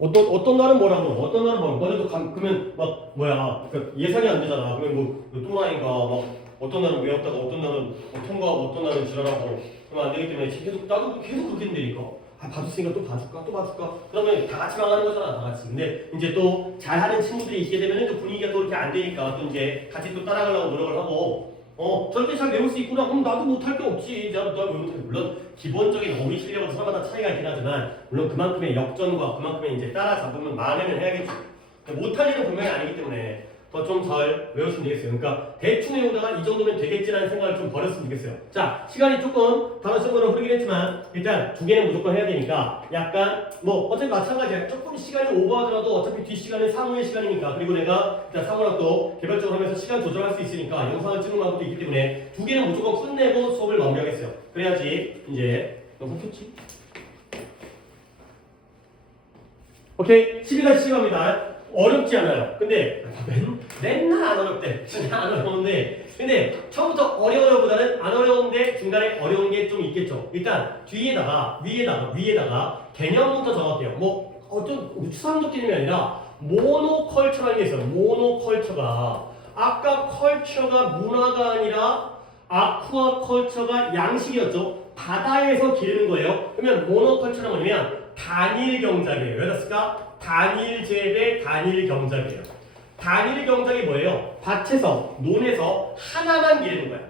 어떤 날은 뭐라고, 어떤 날은 뭐라고. 너네도 그러면 막 뭐야, 그러니까 예상이 안 되잖아. 그러면 뭐 또라이가 막 어떤 날은 외웠다가 어떤 날은 뭐 통과하고 어떤 날은 지랄하고 그러면 안 되기 때문에 계속 나도 계속 그렇게 된다니까. 아 봐줬으니까 또 봐줄까 또 봐줄까. 그러면 다 같이 망하는 거잖아, 다 같이. 근데 이제 또 잘하는 친구들이 있게 되면 또 분위기가 또 이렇게 안 되니까 또 이제 같이 또 따라가려고 노력을 하고. 저렇게 잘 외울 수 있구나. 그럼 나도 못할 게 없지. 나도 왜 못해? 물론 기본적인 어휘 실력은 서로마다 차이가 있긴 하지만 물론 그만큼의 역전과 그만큼의 이제 따라잡으면 만회는 해야겠죠. 못할 일은 분명히 아니기 때문에 더 좀 잘 외우시면 되겠어요. 그러니까 대충 외우다가 이 정도면 되겠지라는 생각을 좀 버렸으면 좋겠어요. 자, 시간이 조금 다른 식으로 흐르긴 했지만 일단 두 개는 무조건 해야 되니까 약간 뭐 어차피 마찬가지야. 조금 시간이 오버하더라도 어차피 뒷시간은 상호의 시간이니까 그리고 내가 일단 상호랑 또 개별적으로 하면서 시간 조절할 수 있으니까 영상을 찍는 방법도 있기 때문에 두 개는 무조건 끝내고 수업을 마무리하겠어요. 그래야지 이제 영상 켰지? 오케이, 12까지 시작합니다. 어렵지 않아요. 근데 맨날 안 어렵대. 진짜 안 어려운데 근데 처음부터 어려워요보다는 안 어려운데 중간에 어려운 게 좀 있겠죠. 일단 뒤에다가 위에다가 개념부터 정할게요. 뭐 어떤 추상적 개념이 아니라 모노컬처라는 게 있어요. 모노컬처가 아까 컬처가 문화가 아니라 아쿠아컬처가 양식이었죠. 바다에서 기르는 거예요. 그러면 모노컬처는 뭐냐면 단일 경작이에요. 왜 그랬을까? 단일 재배, 단일 경작이에요. 단일 경작이 뭐예요? 밭에서, 논에서 하나만 기르는 거야.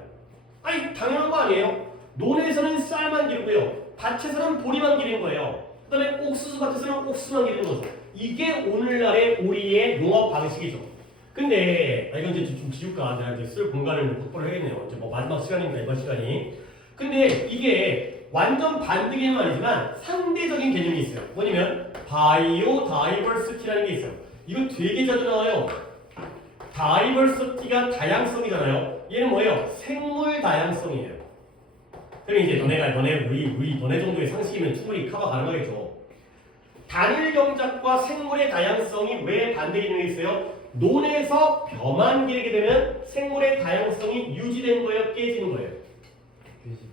아니, 당연한 거 아니에요? 논에서는 쌀만 기르고요. 밭에서는 보리만 기르는 거예요. 그 다음에 옥수수 밭에서는 옥수수만 기르는 거죠. 이게 오늘날의 우리의 농업 방식이죠. 근데, 이건 이제 좀 지울까? 내가 이제 쓸 공간을 확보를 해야겠네요. 이제 뭐 마지막 시간이니까, 이번 시간이. 근데 이게 완전 반대 개념은 아니지만 상대적인 개념이 있어요. 뭐냐면 바이오 다이버시티라는 게 있어요. 이거 되게 자주 나와요. 다이버시티가 다양성이잖아요. 얘는 뭐예요? 생물 다양성이에요. 그럼 이제 너네 정도의 상식이면 충분히 커버 가능하겠죠. 단일 경작과 생물의 다양성이 왜 반대 개념이 있어요? 논에서 벼만 기르게 되면 생물의 다양성이 유지되는 거예요? 깨지는 거예요?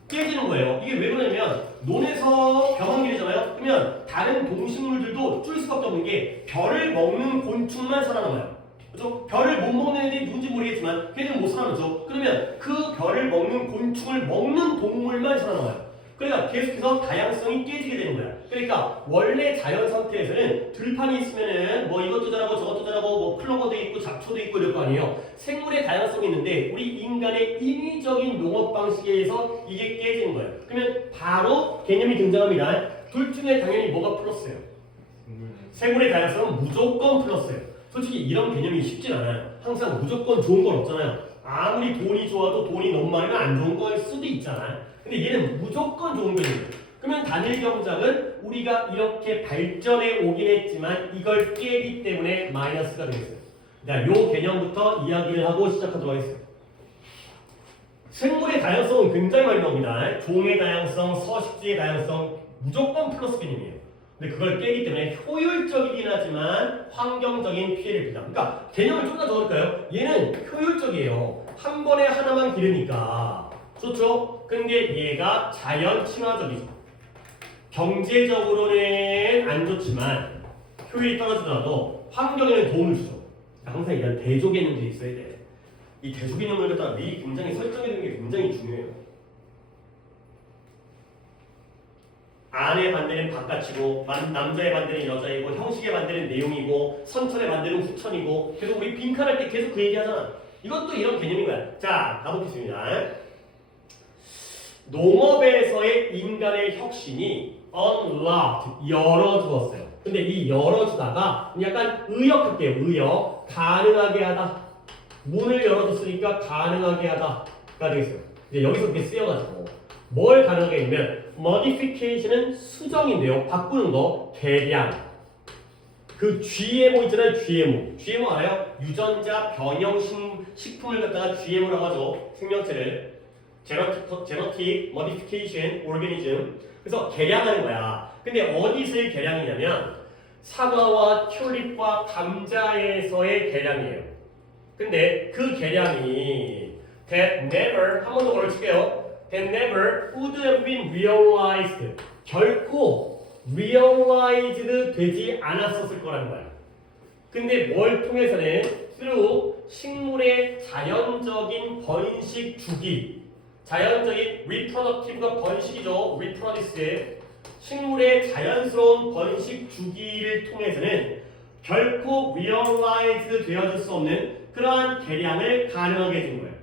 깨지는 거예요. 이게 왜 그러냐면 논에서 벼만 기르잖아요. 그러면 다른 동식물들도 줄 수밖에 없는 게 벼를 먹는 곤충만 살아남아요. 그렇죠? 벼를 못 먹는 애들이 누군지 모르겠지만 걔들은 못 살아남죠. 그러면 그 벼를 먹는 곤충을 먹는 동물만 살아남아요. 그러니까 계속해서 다양성이 깨지게 되는 거야. 그러니까 원래 자연 상태에서는 들판이 있으면은 뭐 이것도 자라고 저것도 자라고 뭐 클로버도 있고 잡초도 있고 이럴 거 아니에요. 생물의 다양성이 있는데 우리 인간의 인위적인 농업 방식에 의해서 이게 깨지는 거예요. 그러면 바로 개념이 등장합니다. 둘 중에 당연히 뭐가 플러스예요? 생물의 다양성은 무조건 플러스예요. 솔직히 이런 개념이 쉽진 않아요. 항상 무조건 좋은 건 없잖아요. 아무리 돈이 좋아도 돈이 너무 많으면 안 좋은 거일 수도 있잖아요. 근데 얘는 무조건 좋은 개념이에요. 그러면 단일 경작은 우리가 이렇게 발전해 오긴 했지만 이걸 깨기 때문에 마이너스가 되겠어요. 자, 요 개념부터 이야기를 하고 시작하도록 하겠습니다. 생물의 다양성은 굉장히 많이 나옵니다. 종의 다양성, 서식지의 다양성 무조건 플러스 개념이에요. 근데 그걸 깨기 때문에 효율적이긴 하지만 환경적인 피해를 빈다. 그러니까 개념을 좀 더 적을까요? 얘는 효율적이에요. 한 번에 하나만 기르니까. 좋죠? 근데 얘가 자연 친화적이죠. 경제적으로는 안 좋지만 효율이 떨어지더라도 환경에는 도움을 주죠. 항상 이런 대조 개념들이 있어야 돼. 이 대조 개념을 갖다가 미리 굉장히 설정해두는 게 굉장히 중요해요. 안의 반대는 바깥이고 남자의 반대는 여자이고 형식의 반대는 내용이고 선천의 반대는 후천이고 계속 우리 빈칸할 때 계속 그 얘기하잖아. 이것도 이런 개념인 거야. 자, 가보겠습니다. 농업에서의 인간의 혁신이 unlocked, 열어주었어요. 근데 이 열어주다가 약간 의역할게요. 의역. 가능하게 하다. 문을 열어줬으니까 가능하게 하다가 되겠어요. 이제 여기서 이렇게 쓰여가지고 뭘 가능하게 하냐면 modification은 수정인데요. 바꾸는 거, 개량. 그 GMO 있잖아요. GMO 알아요? 유전자 변형 식품을 갖다가 GMO라고 하죠. 생명체를. Genetic Modification Organism. 그래서 개량하는 거야. 근데 어디서의 개량이냐면 사과와 튤립과 감자에서의 개량이에요. 근데 그 개량이 that never, 한 번 더 걸어줄게요. that never would have been realized. 결코 realized 되지 않았었을 거라는 거야. 근데 뭘 통해서는 through 식물의 자연적인 번식 주기, 자연적인 reproductive가 번식이죠. reproduce 식물의 자연스러운 번식 주기를 통해서는 결코 realized 되어줄 수 없는 그러한 개량을 가능하게 해준 거예요.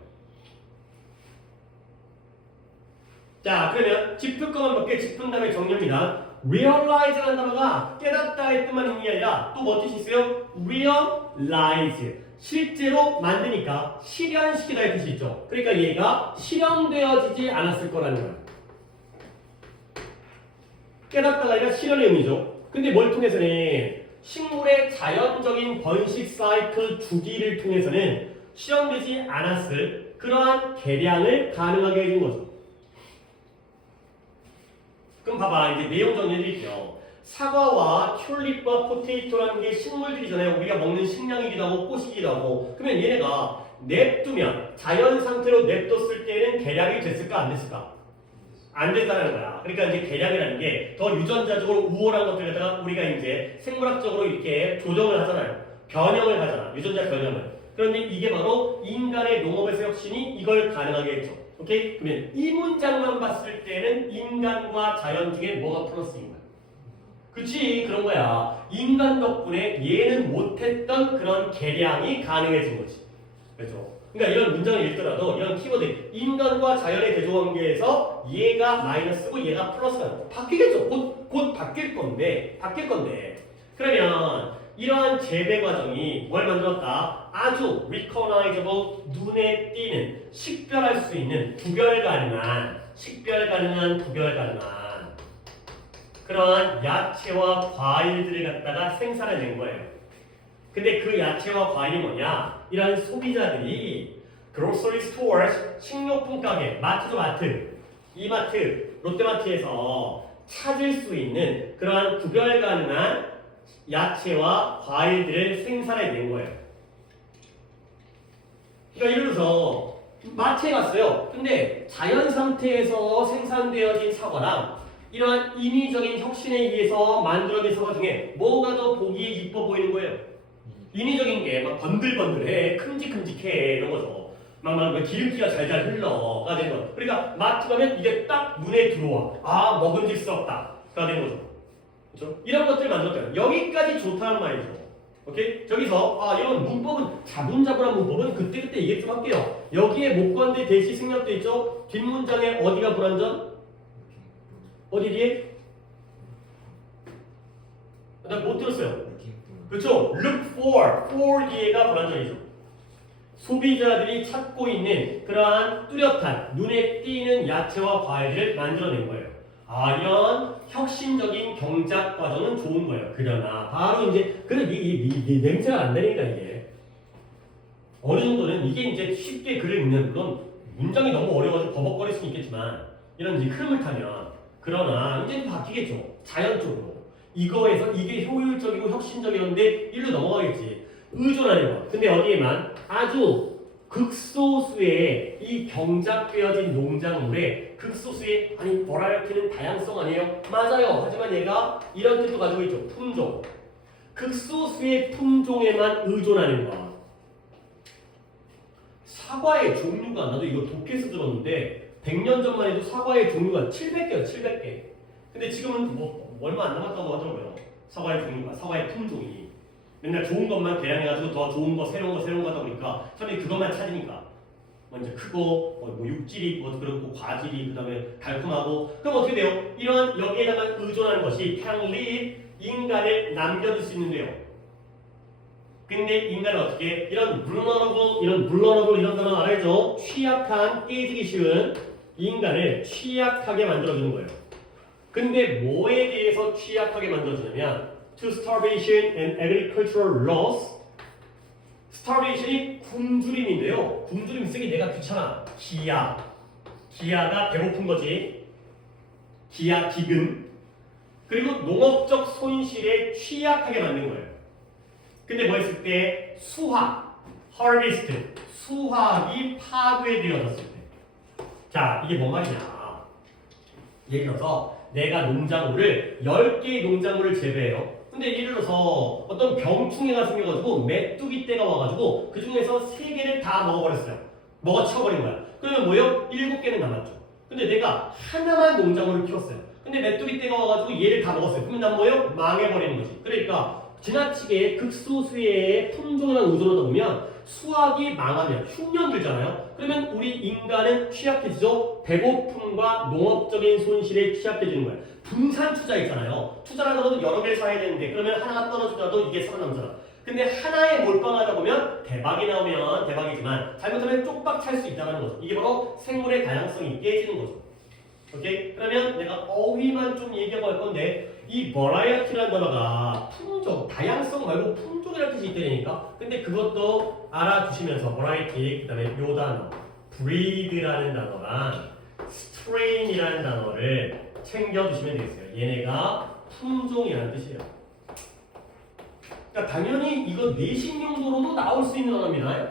자, 그러면 짚을 것만 몇 개 짚은 다음에 정리합니다. realize라는 단어가 깨닫다의 뜻만 있는 게 아니라 또 뭐 뜻이 있어요? realize 실제로 만드니까 실현시키다의 뜻이 있죠. 그러니까 얘가 실현되어지지 않았을 거라는 거예요. 깨닫다가 아니라 실현의 의미죠. 근데 뭘 통해서는 식물의 자연적인 번식 사이클 주기를 통해서는 실현되지 않았을 그러한 개량을 가능하게 해준 거죠. 그럼 봐봐, 이제 내용 정리해드릴게요. 사과와 튤립과 포테이토라는 게 식물들이잖아요. 우리가 먹는 식량이기도 하고 꽃이기도 하고. 그러면 얘네가 냅두면 자연 상태로 냅뒀을 때는 개량이 됐을까 안 됐을까? 안 됐다는 거야. 그러니까 이제 개량이라는 게 더 유전자적으로 우월한 것들 갖다가 우리가 이제 생물학적으로 이렇게 조정을 하잖아요. 변형을 하잖아. 유전자 변형을. 그런데 이게 바로 인간의 농업에서 혁신이 이걸 가능하게 했죠. 오케이? 그러면 이 문장만 봤을 때는 인간과 자연 중에 뭐가 플러스인 거야? 그치, 그런 거야. 인간 덕분에 얘는 못했던 그런 개량이 가능해진 거지. 그렇죠? 그러니까 이런 문장을 읽더라도 이런 키워드 인간과 자연의 대조관계에서 얘가 마이너스고 얘가 플러스가 바뀌겠죠. 곧 바뀔 건데 그러면 이러한 재배 과정이 뭘 만들었다? 아주 recognizable 눈에 띄는 식별할 수 있는 구별 가능한 그러한 야채와 과일들을 갖다가 생산해낸 거예요. 근데 그 야채와 과일이 뭐냐? 이런 소비자들이 grocery stores, 식료품 가게, 마트죠 마트, 이마트, 롯데마트에서 찾을 수 있는 그러한 구별 가능한 야채와 과일들을 생산해낸 거예요. 그러니까 예를 들어서 마트에 갔어요. 근데 자연 상태에서 생산되어진 사과랑 이러한 인위적인 혁신에 의해서 만들어진 사과 중에 뭐가 더 보기에 이뻐 보이는 거예요? 인위적인 게 막 번들번들해, 큼직큼직해 이런 거죠. 막 기름기가 잘잘 흘러가 되는 거. 그러니까 마트 가면 이게 딱 눈에 들어와. 아, 먹음직스럽다가 되는 거죠. 그렇죠? 이런 것들을 만들었대요. 여기까지 좋다는 말이죠. 오케이? 저기서 이런 문법은 자분자분한 문법은 그때그때 얘기 좀 할게요. 여기에 목관대 대시 생략돼 있죠? 뒷문장에 어디가 불완전? 어디 뒤에? 나 못 들었어요. 그렇죠? look for 뒤에가 불완전이죠. 소비자들이 찾고 있는 그러한 뚜렷한 눈에 띄는 야채와 과일을 만들어낸 거예요. 이런 혁신적인 경작 과정은 좋은 거예요. 그러나 바로 이제 이 냄새가 안 나니까 이게 어느 정도는 이게 이제 쉽게 글을 읽는 물론 문장이 너무 어려워서 버벅거릴 수는 있겠지만 이런 이제 흐름을 타면 그러나 이제는 바뀌겠죠. 자연적으로. 이거에서 이게 효율적이고 혁신적이었는데 일로 넘어가겠지. 의존하는 거. 근데 어디에만 아주 극소수의 이 경작되어진 농작물에 극소수의 버라이어티는 다양성 아니에요? 맞아요. 하지만 얘가 이런 뜻도 가지고 있죠. 품종. 극소수의 품종에만 의존하는 거. 사과의 종류가 나도 이거 독해서 들었는데 100년 전만 해도 사과의 종류가 700개요. 700개. 근데 지금은 얼마 안 남았다고 하더라고요. 사과의 종류가, 사과의 품종이. 맨날 좋은 것만 개량해가지고 더 좋은 거, 새로운 거 하다 보니까 사람들이 그것만 찾으니까. 먼저 크고, 육질이 그렇고, 과질이, 그 다음에 달콤하고. 그럼 어떻게 돼요? 이런 여기에다가 의존하는 것이 can lead 인간을 남겨둘 수 있는데요. 근데 인간은 어떻게? 이런 vulnerable 이런 단어 알아야죠? 취약한, 깨지기 쉬운 인간을 취약하게 만들어주는 거예요. 근데 뭐에 대해서 취약하게 만들어주냐면 to starvation and agricultural loss. starvation이 굶주림인데요. 굶주림 쓰기 내가 귀찮아. 기아가 배고픈 거지. 기금. 그리고 농업적 손실에 취약하게 만든 거예요. 근데 뭐 했을 때 harvest, 수확이 파괴되어졌을 때. 자, 이게 뭔 말이냐. 예를 들어서 내가 농작물을 10개의 농작물을 재배해요. 근데 예를 들어서 어떤 병충해가 생겨가지고 메뚜기 떼가 와가지고 그 중에서 3개를 다 먹어버렸어요. 먹어치워버린 거야. 그러면 뭐예요? 7개는 남았죠. 근데 내가 하나만 농작물을 키웠어요. 근데 메뚜기 떼가 와가지고 얘를 다 먹었어요. 그러면 난 뭐예요? 망해버리는 거지. 그러니까 지나치게 극소수의 품종이나 의존하다 보면 수확이 망하면 흉년 들잖아요. 그러면 우리 인간은 취약해지죠. 배고픔과 농업적인 손실에 취약해지는 거예요. 분산 투자 있잖아요. 투자를 하더라도 여러 개를 사야 되는데 그러면 하나가 떨어지더라도 이게 살아남잖아. 근데 하나에 몰빵하다 보면 대박이 나오면 대박이지만 잘못하면 쪽박 찰 수 있다는 거죠. 이게 바로 생물의 다양성이 깨지는 거죠. 오케이? 그러면 내가 어휘만 좀 얘기하고 할 건데 이 variety라는 단어가 품종, 다양성 말고 품종이라는 뜻이 있다니까. 근데 그것도 알아두시면서 variety, 그 다음에 요 단어 breed라는 단어랑 strain이라는 단어를 챙겨두시면 되겠어요. 얘네가 품종이라는 뜻이에요. 그러니까 당연히 이거 내신 용도로도 나올 수 있는 단어입니다.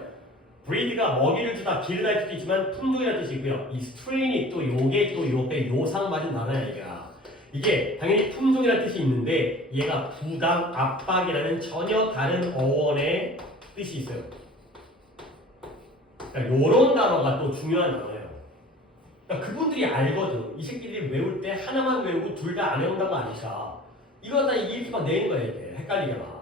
breed가 먹이를 주다, 기르다의 뜻도 있지만 품종이라는 뜻이고요. 이 strain이 또 요게 또 요게 요상 맞은 단어야 얘가. 이게 당연히 품종이라는 뜻이 있는데 얘가 부당, 압박이라는 전혀 다른 어원의 뜻이 있어요. 그러니까 요런 단어가 또 중요한 단어예요. 그러니까 그분들이 알거든. 이 새끼들이 외울 때 하나만 외우고 둘 다 안 외운다는 거 아니까. 이거 다 이렇게 막 내는 거야 이게. 헷갈리게 막.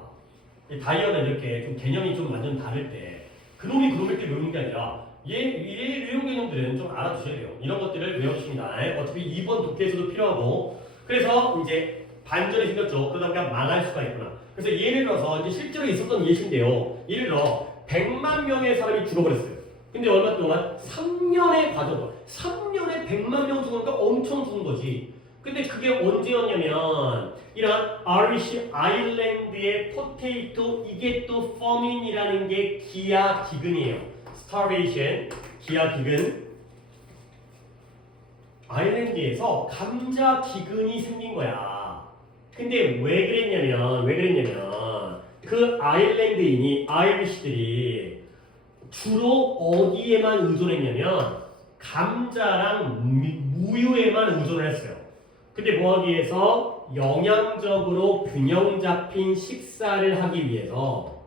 다이어는 이렇게 좀 개념이 좀 완전 다를 때 그놈이 그놈일 때 외우는 게 아니라 이런 개념들은 좀 알아두셔야 돼요. 이런 것들을 외우십니다. 어차피 2번 독해에서도 필요하고. 그래서 이제 반전이 생겼죠. 그러다 보니까 망할 수가 있구나. 그래서 예를 들어서 이제 실제로 있었던 예시인데요. 예를 들어 100만 명의 사람이 죽어버렸어요. 근데 얼마 동안? 3년의 과정. 3년에 100만 명 죽으니까 엄청 죽은 거지. 근데 그게 언제였냐면 이런 아리시 아일랜드의 포테이토 이게 또 퍼민이라는 게 기아 기근이에요. starvation 기아 기근. 아일랜드에서 감자 기근이 생긴 거야. 근데 왜 그랬냐면 그 아일랜드인이 아이리시들이 주로 어디에만 의존했냐면 감자랑 무유에만 의존을 했어요. 근데 뭐 하기 위해서 영양적으로 균형 잡힌 식사를 하기 위해서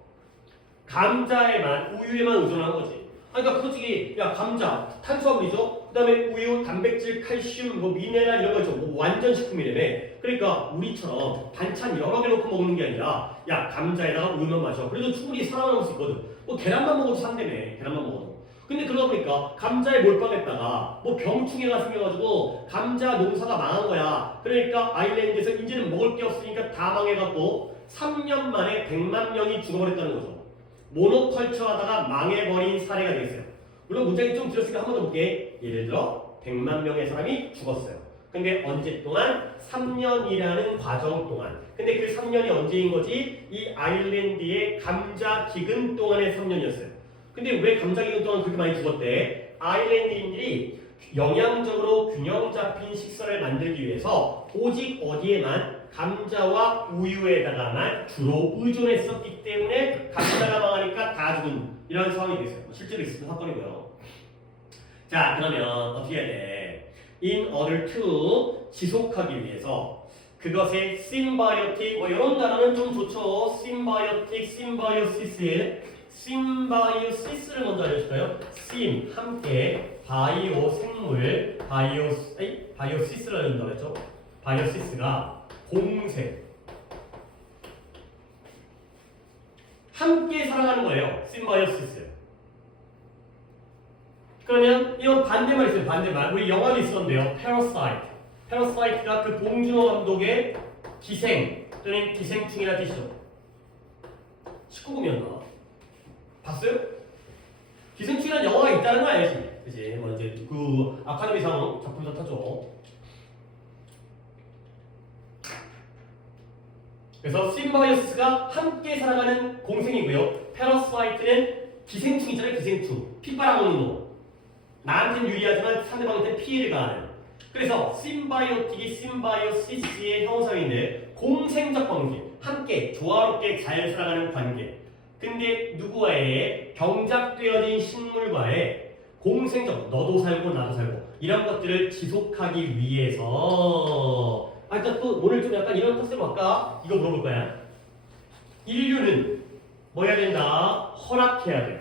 감자에만 우유에만 의존한 거지. 그러니까 솔직히 야 감자 탄수화물이죠. 그 다음에 우유, 단백질, 칼슘, 뭐 미네랄 이런 거 있죠. 뭐 완전 식품이라며. 그러니까 우리처럼 반찬 여러 개 넣고 먹는 게 아니라 야 감자에다가 우유만 마셔. 그래도 충분히 살아남을 수 있거든. 뭐 계란만 먹어도 산다며. 계란만 먹어도. 근데 그러다 보니까 감자에 몰빵했다가 뭐 병충해가 생겨가지고 감자 농사가 망한 거야. 그러니까 아일랜드에서 이제는 먹을 게 없으니까 다 망해갖고 3년 만에 100만 명이 죽어버렸다는 거죠. 모노컬처 하다가 망해버린 사례가 되겠어요. 물론 문장이 좀 길었으니까 한 번 더 볼게. 예를 들어 100만 명의 사람이 죽었어요. 근데 언제 동안? 3년이라는 과정 동안. 근데 그 3년이 언제인 거지? 이 아일랜드의 감자 기근 동안의 3년이었어요. 근데 왜 감자 기근 동안 그렇게 많이 죽었대? 아일랜드인들이 영양적으로 균형 잡힌 식사를 만들기 위해서 오직 어디에만? 감자와 우유에다가만 주로 의존했었기 때문에 감자가 망하니까 다 죽은 이런 상황이 됐어요. 실제로 있었던 사건이고요. 자, 그러면 어떻게 해야 돼? In order to 지속하기 위해서 그것의 symbiotic 뭐 이런 단어는 좀 좋죠. symbiotic, symbiosis,symbiosis,를 먼저 알려줄까요? sim 함께 바이오 생물 바이오시스를 알려준다고 했죠. 바이오시스가 공생 함께 살아가는 거예요. 심바이오시스. 그러면 이건 반대말 있어요. 반대말. 우리 영화도 있었는데요. 패러사이트. 패러사이트가 그 봉준호 감독의 기생 또는 기생충이라는 뜻이죠. 19금이었나? 봤어요? 기생충이라는 영화가 있다는 거 알지? 그치? 뭐 이제 그 아카데미상 작품도 타죠. 그래서 심바이오시스가 함께 살아가는 공생이고요. 패러사이트는 기생충 있잖아요. 기생충. 피 빨아먹는 놈. 나한테는 유리하지만 상대방한테 피해를 가하는. 그래서 심바이오틱이 심바이오시스의 형상인데 공생적 관계. 함께 조화롭게 잘 살아가는 관계. 근데 누구와의 경작되어진 식물과의 공생적 너도 살고 나도 살고 이런 것들을 지속하기 위해서 일단 또 오늘 좀 약간 이런 컨셉 할까? 이거 물어볼 거야. 인류는 뭐 해야 된다? 허락해야 돼.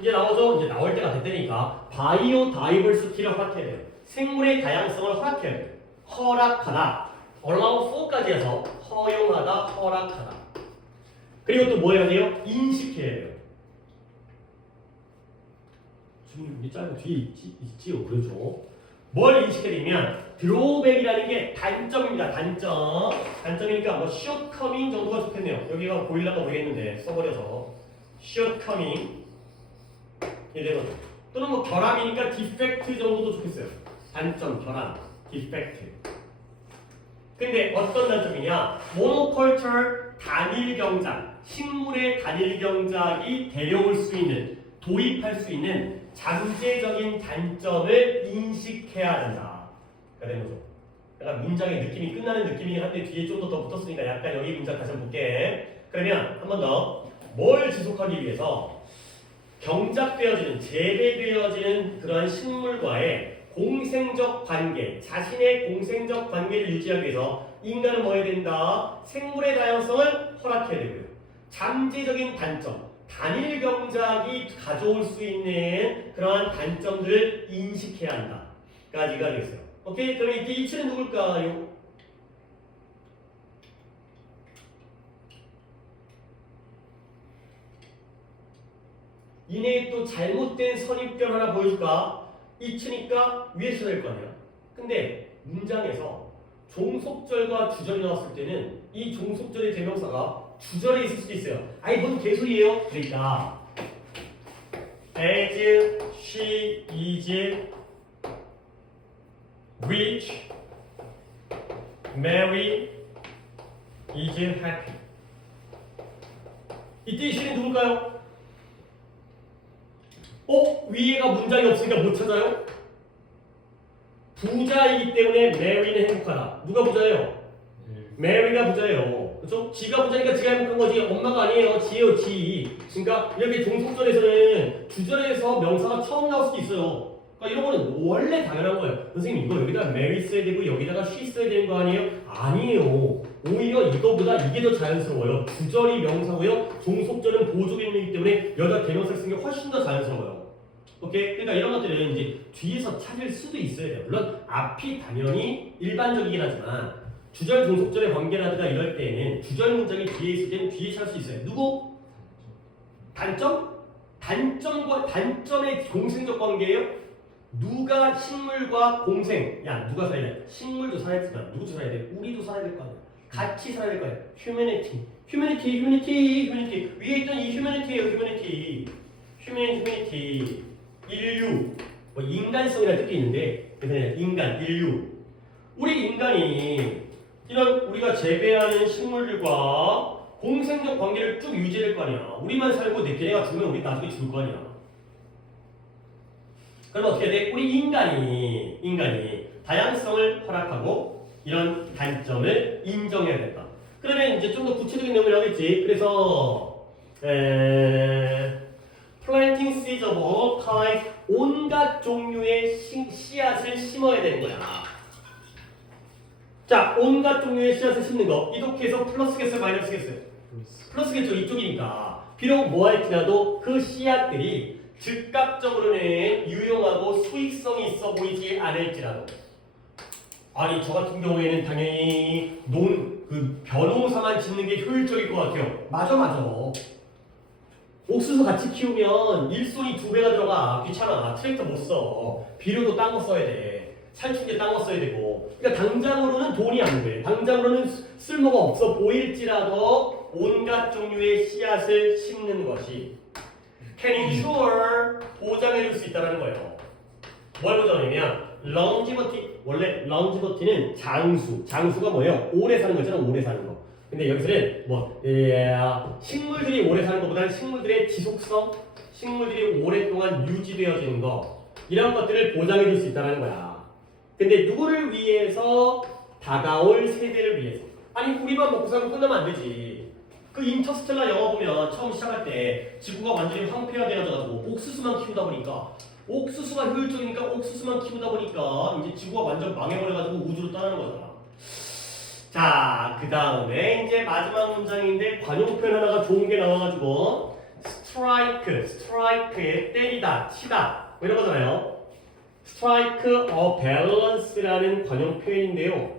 이제 나오죠? 이제 나올 때가 됐다니까. 바이오 다이버시티를 허락해야 돼요. 생물의 다양성을 허락해야 돼요. 허락하다. allow for까지 해서 허용하다, 허락하다. 그리고 또 뭐 해야 돼요? 인식해야 돼요. 지금 우리 짧은 뒤에 있지요? 그렇죠? 뭘 인식해야 되냐면 드로백이라는 게 단점입니다. 단점. 단점이니까 뭐 shortcoming 정도가 좋겠네요. 여기가 보일란가 모르겠는데 써버려서 shortcoming 이래서 또는 뭐 결함이니까 defect 정도도 좋겠어요. 단점, 결함, defect. 근데 어떤 단점이냐? 모노컬처 단일 경작, 식물의 단일 경작이 데려올 수 있는, 도입할 수 있는 잠재적인 단점을 인식해야 된다. 가 되는 거죠. 약간 문장의 느낌이 끝나는 느낌이긴 한데 뒤에 좀 더 붙었으니까 약간 여기 문장 다시 한번 볼게. 그러면 한 번 더. 뭘 지속하기 위해서 경작되어지는, 재배되어지는 그러한 식물과의 공생적 관계, 자신의 공생적 관계를 유지하기 위해서 인간은 뭐 해야 된다? 생물의 다양성을 허락해야 되고요. 잠재적인 단점, 단일 경작이 가져올 수 있는 그러한 단점들을 인식해야 한다. 까지가 되겠어요. 오케이? 그럼 이때 이치는 누굴까요? 이내에 또 잘못된 선입견 하나 보여줄까? 이치니까 위에 써야 될 거 아니야. 근데 문장에서 종속절과 주절이 나왔을 때는 이 종속절의 대명사가 주절에 있을 수도 있어요. 아이 뭔 개소리예요? 그러니까 as she is rich, Mary is happy. 이때 she는 누굴까요? 위에가 문장이 없으니까 못 찾아요? 부자이기 때문에 메리는 행복하다. 누가 부자예요? 메리가 부자예요. 그렇죠? 지가 부자니까 지가 행복한 거지. 엄마가 아니에요. 지예요, 지. 그러니까 이렇게 종속절에서는 주절에서 명사가 처음 나올 수도 있어요. 그러니까 이런 거는 원래 당연한 거예요. 선생님 이거 여기다가 메리 써야 되고 여기다가 she 써야 되는 거 아니에요? 아니에요. 오히려 이거보다 이게 더 자연스러워요. 주절이 명사고요. 종속절은 보조개념이기 때문에 여기다 대명사 쓰는 게 훨씬 더 자연스러워요. 오케이? 그러니까 이런 것들은 이제 뒤에서 찾을 수도 있어야 돼요. 물론 앞이 당연히 일반적이긴 하지만 주절 종속절의 관계라든가 이럴 때에는 주절 문장이 뒤에 있을 때는 뒤에 찾을 수 있어요. 누구? 단점? 단점과 단점의 공생적 관계예요? 누가 식물과 공생? 야 누가 살아야 돼? 식물도 살아야 되지만 누구도 살아야 돼? 우리도 살아야 될 거 아니야. 같이 살아야 될 거 아니야. 휴머니티. 위에 있던 이 휴머니티예요. 휴머니티. 인류, 뭐 인간성이라는 뜻도 있는데 그래서 인간, 인류. 우리 인간이 이런 우리가 재배하는 식물들과 공생적 관계를 쭉 유지할 거 아니야. 우리만 살고 걔네가 죽으면 우리 나중에 죽을 거 아니야. 그럼 어떻게 돼? 우리 인간이 다양성을 허락하고 이런 단점을 인정해야 된다. 그러면 이제 좀 더 구체적인 내용을 하겠지. 그래서 planting seeds of all kinds, 온갖 종류의 씨앗을 심어야 되는 거야. 자, 온갖 종류의 씨앗을 심는 거. 이독해서 플러스겠어요, 마이너스겠어요? 플러스겠죠, 이쪽이니까. 비록 뭐할지라도 그 씨앗들이 즉각적으로는 유용하고 수익성이 있어 보이지 않을지라도. 아니, 저 같은 경우에는 당연히 벼농사만 짓는 게 효율적일 것 같아요. 맞아. 옥수수 같이 키우면 일손이 2배가 들어가. 귀찮아. 트랙터 못 써. 비료도 딴 거 써야 돼. 살충제 딴 거 써야 되고. 그러니까 당장으로는 돈이 안 돼. 당장으로는 쓸모가 없어 보일지라도 온갖 종류의 씨앗을 심는 것이 can ensure 보장해 줄 수 있다는 거예요. 뭘 보장하냐면 longevity. 원래 longevity는 장수가 뭐예요? 오래 사는 거잖아. 오래 사는 거. 근데 여기서는 식물들이 오래 사는 것보다는 식물들의 지속성, 식물들이 오랫동안 유지되어지는 거 이런 것들을 보장해 줄 수 있다는 거야. 근데 누구를 위해서? 다가올 세대를 위해서. 아니 우리만 먹고 살고 끝나면 안 되지. 그 인터스텔라 영화 보면 처음 시작할 때 지구가 완전히 황폐화되어져가지고 옥수수만 키우다 보니까 옥수수가 효율적이니까 옥수수만 키우다 보니까 이제 지구가 완전 망해버려가지고 우주로 떠나는 거잖아. 자, 그 다음에 이제 마지막 문장인데 관용 표현 하나가 좋은 게 나와가지고 스트라이크에 때리다, 치다 뭐 이런 거잖아요. strike a balance라는 관용 표현인데요.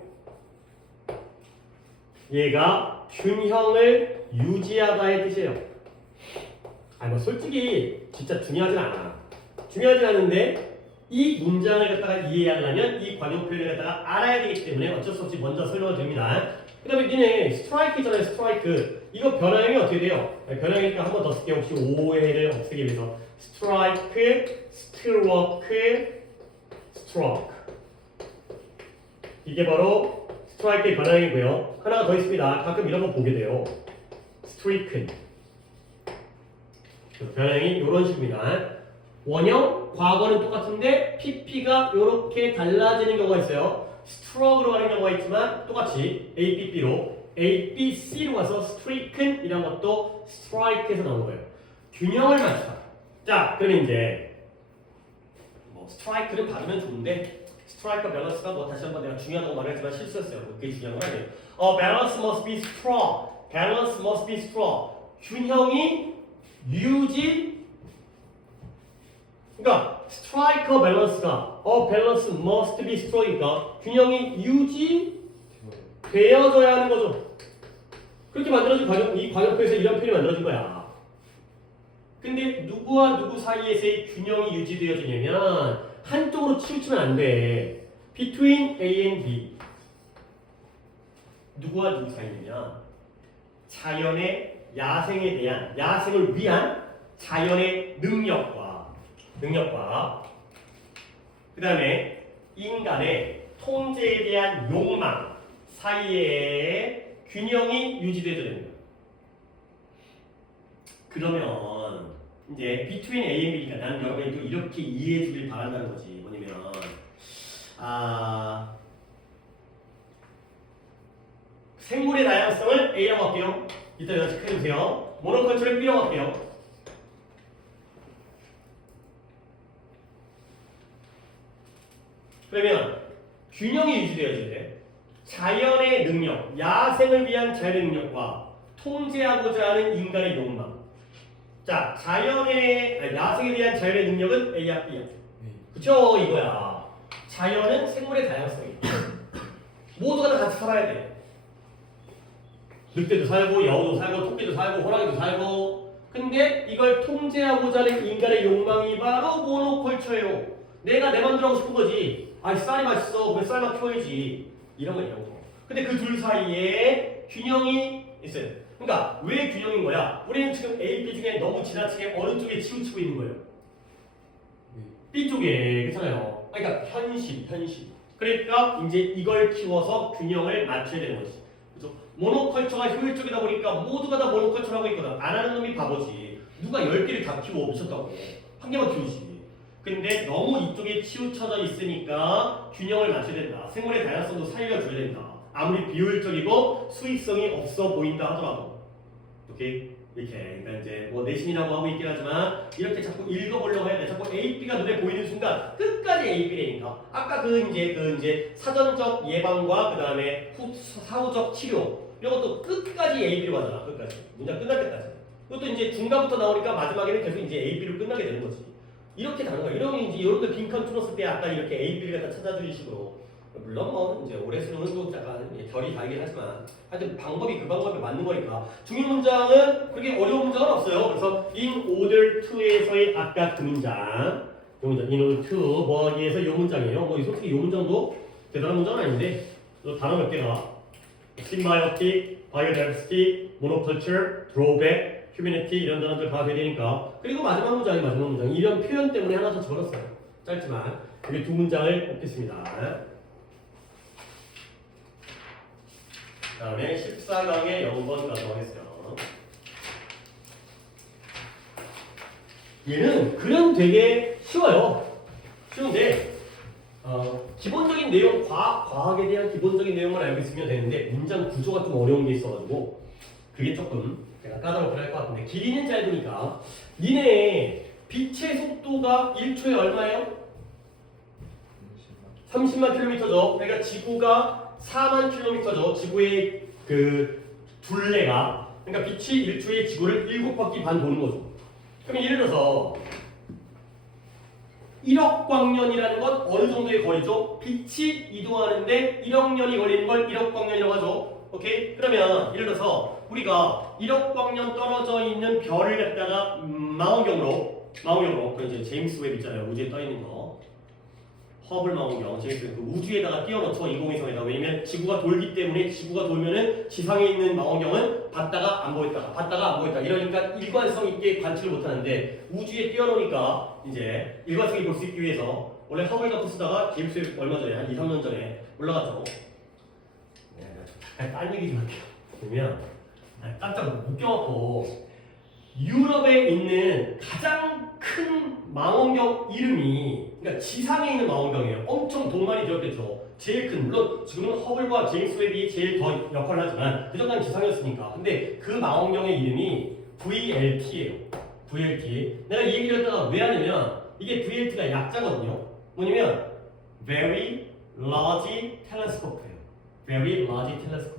얘가 균형을 유지하다의 뜻이에요. 아니 뭐 솔직히 진짜 중요하진 않아. 중요하진 않은데 이 문장을 갖다가 이해하려면 이 관용 표현을 갖다가 알아야 되기 때문에 어쩔 수 없이 먼저 설명을 드립니다. 그 다음에 니네 스트라이크잖아요. 스트라이크 이거 변화형이 어떻게 돼요? 변화형이니까 한 번 더 쓸게요. 혹시 오해를 없애기 위해서 스트라이크, 스트로크, 스트로크 이게 바로 스트라이크의 변화형이고요. 하나가 더 있습니다. 가끔 이런 거 보게 돼요. 스트리큰 변화형이 이런 식입니다. 원형, 과거는 똑같은데 pp가 이렇게 달라지는 경우가 있어요. 스트로크로 가는 경우가 있지만 똑같이 APP로 ABC로 가서 스트리큰 이란 것도 스트라이크에서 나온 거예요. 균형을 맞추다. 자, 그러면 이제 뭐 스트라이크를 받으면 좋은데 스트라이크 밸런스가 뭐 다시 한번 내가 중요하다고 말했지만 실수했어요. 그게 중요한 건 아니에요. Balance must be strong. Balance must be strong. 균형이 유지. 그러니까 strike a balance가 balance must be strong이니까 균형이 유지 되어져야 하는 거죠. 그렇게 만들어진 과정, 이 과정표에서 이런 표현이 만들어진 거야. 근데 누구와 누구 사이에서의 균형이 유지되어지냐면 한쪽으로 치우치면 안 돼. Between A and B. 누구와 누구 사이냐? 자연의 야생에 대한, 야생을 위한 자연의 능력과 그 다음에 인간의 통제에 대한 욕망 사이에 균형이 유지되어야 됩니다. 그러면 이제 between A and B니까 난 여러분이 또 이렇게 이해해 주길 바란다는 거지. 뭐냐면 생물의 다양성을 A라고 할게요. 이따 여기다 체크해 주세요. 모노컬처를 B라고 할게요. 그러면 균형이 유지되어야 돼. 자연의 능력, 야생을 위한 자연의 능력과 통제하고자 하는 인간의 욕망. 자, 야생에 대한 자연의 능력은 A야, B야. 그쵸? 이거야. 자연은 생물의 다양성이야. 모두가 다 같이 살아야 돼. 늑대도 살고, 여우도 살고, 토끼도 살고, 호랑이도 살고. 근데 이걸 통제하고자 하는 인간의 욕망이 바로 모노컬처예요. 내가 내 맘대로 하고 싶은 거지. 쌀이 맛있어. 그래 쌀만 키워야지. 이런 거. 근데 그 둘 사이에 균형이 있어요. 그러니까 왜 균형인 거야? 우리는 지금 A, B 중에 너무 지나치게 어느 쪽에 치우치고 있는 거예요? B 쪽에. 그렇잖아요. 그러니까 편식. 그러니까 이제 이걸 키워서 균형을 맞춰야 되는 거지. 그죠? 모노컬처가 효율적이다 보니까 모두가 다 모노컬처를 하고 있거든. 안 하는 놈이 바보지. 누가 10개를 다 키워 미쳤다고. 한 개만 키우지. 근데 너무 이쪽에 치우쳐져 있으니까 균형을 맞춰야 된다. 생물의 다양성도 살려줘야 된다. 아무리 비효율적이고 수익성이 없어 보인다 하더라도. 오케이? 이렇게. 그러니까 이제 뭐 내신이라고 하고 있긴 하지만 이렇게 자꾸 읽어보려고 해야 돼. 자꾸 A, B가 눈에 보이는 순간 끝까지 A, B라니까. 아까 그 이제 사전적 예방과 그 다음에 사후적 치료 이런 것도 끝까지 A, B로 가잖아. 끝까지. 문장 끝날 때까지. 그것도 이제 중간부터 나오니까 마지막에는 계속 이제 A, B로 끝나게 되는 거지. 이렇게 다른 거야. 이러면 이제 이렇게 빈칸 뚫었을 때 아까 이렇게 A, B를 갖다 찾아주는 식으로. 물론 뭐 이제 올해 수능은 또 약간 결이 다르긴 하지만 하여튼 방법이 그 방법에 맞는 거니까 중요 문장은 그렇게 어려운 문장은 없어요. 그래서 in order to에서의 아까 그 문장 이 문장 in order to 뭐하기 위해서 이 문장이에요. 뭐 솔직히 이 문장도 대단한 문장은 아닌데 단어 몇 개가 symbiotic, biodiversity, monoculture, drawback 휴미니티 이런 단어들 다 돼야 되니까. 그리고 마지막 문장 이런 표현 때문에 하나 더 적었어요. 짧지만 여기 두 문장을 뽑겠습니다. 그 다음에 14강의 0번 가도록 하겠어요. 얘는 그냥 되게 쉬워요. 쉬운데 기본적인 내용, 과학에 대한 기본적인 내용만 알고 있으면 되는데 문장 구조가 좀 어려운 게 있어가지고 그게 조금 제가 까다롭긴 할 것 같은데 길이는 짧으니까 니네 빛의 속도가 1초에 얼마예요? 30만 킬로미터죠. 그러니까 지구가 4만 킬로미터죠. 지구의 그 둘레가. 그러니까 빛이 1초에 지구를 7바퀴 반 도는 거죠. 그럼 예를 들어서 1억 광년이라는 건 어느 정도의 거리죠? 빛이 이동하는데 1억 년이 걸리는 걸 1억 광년이라고 하죠. 오케이? 그러면 예를 들어서 우리가 1억 광년 떨어져 있는 별을 갖다가 망원경으로 그 이제 제임스 웹 있잖아요. 우주에 떠 있는 거. 허블 망원경, 제임스 그 우주에다가 띄워놓죠. 인공위성에다. 왜냐면 지구가 돌기 때문에 지구가 돌면은 지상에 있는 망원경은 봤다가 안 보였다. 이러니까 일관성 있게 관측을 못하는데 우주에 띄워놓으니까 이제 일관성 있게 볼 수 있기 위해서 원래 허블 갖고 쓰다가 제임스 웹 얼마 전에 한 2, 3년 전에 올라갔죠. 네, 딴 얘기 좀 할게요. 그러면 깜짝 웃겨갖고 유럽에 있는 가장 큰 망원경 이름이 그러니까 지상에 있는 망원경이에요. 엄청 돈 많이 들었겠죠. 제일 큰 물론 지금은 허블과 제임스 웹이 제일 더 역할을 하지만 그전까는 지상이었으니까. 근데 그 망원경의 이름이 VLT예요. VLT. 내가 이 얘기를 했다가 왜 하냐면 이게 VLT가 약자거든요. 뭐냐면 Very Large Telescope예요. Very Large Telescope.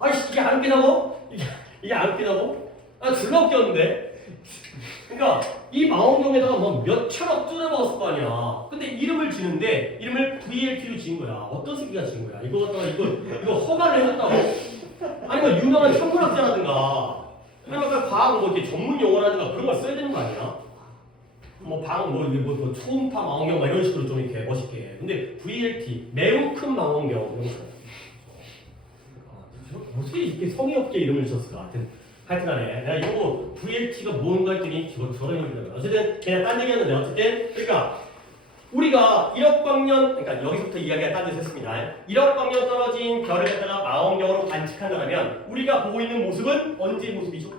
아이씨 이게 안 웃기다고? 이게 안 웃기다고? 아 졸라 웃겼는데. 그러니까 이 망원경에다가 뭐 몇 천억 뚫어먹었을 거 아니야. 근데 이름을 지는데 이름을 VLT로 지은 거야. 어떤 새끼가 지은 거야? 이거 갖다가 이거 허가를 해줬다고? 아니면 유명한 천문학자라든가 그러니까 과학 뭐 이렇게 전문 용어라든가 그런 걸 써야 되는 거 아니야? 뭐 초음파 망원경 막 이런 식으로 좀 이렇게 멋있게. 근데 VLT 매우 큰 망원경 이런 거. 어떻게 이렇게 성의 없게 이름을 지었을까? 하여튼간에 내가 이거 VLT가 뭔가 했더니 저런 이름이더라고요. 어쨌든 그냥 딴 얘기였는데 어쨌든 그러니까 우리가 1억 광년 그러니까 여기서부터 이야기가 딴 데서 했습니다. 1억 광년 떨어진 별을 갖다가 망원경으로 관측한다면 우리가 보고 있는 모습은 언제 모습이죠?